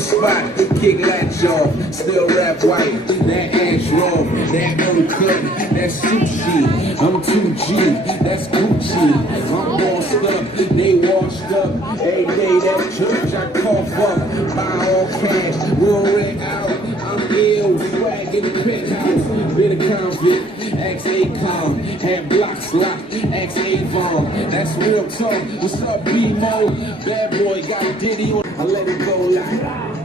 Spot, kick latch off, still rap white, that ash raw, that uncut, that's sushi, I'm 2G, that's Gucci, I'm bossed up, they washed up, every day that church I cough up, buy all cash, roll it out, I'm ill, swag in the penthouse, bit of convict, ex-Acom, had blocks locked, ex-Avon, that's real talk, what's up B-Mo, bad boy, got a ditty on, I let it go like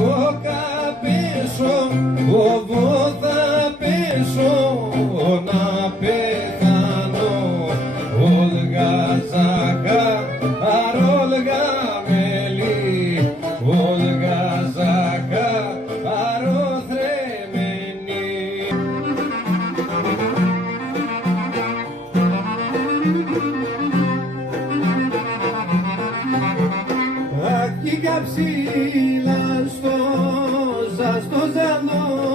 εγώ καπέσω, εγώ θα πέσω να πεθάνω. Όλγα Ζαχά, αρόλγα μέλη, Όλγα Ζαχά, αροθρεμένη. Αχ, η καψίλα στο ζαστό ζαλό,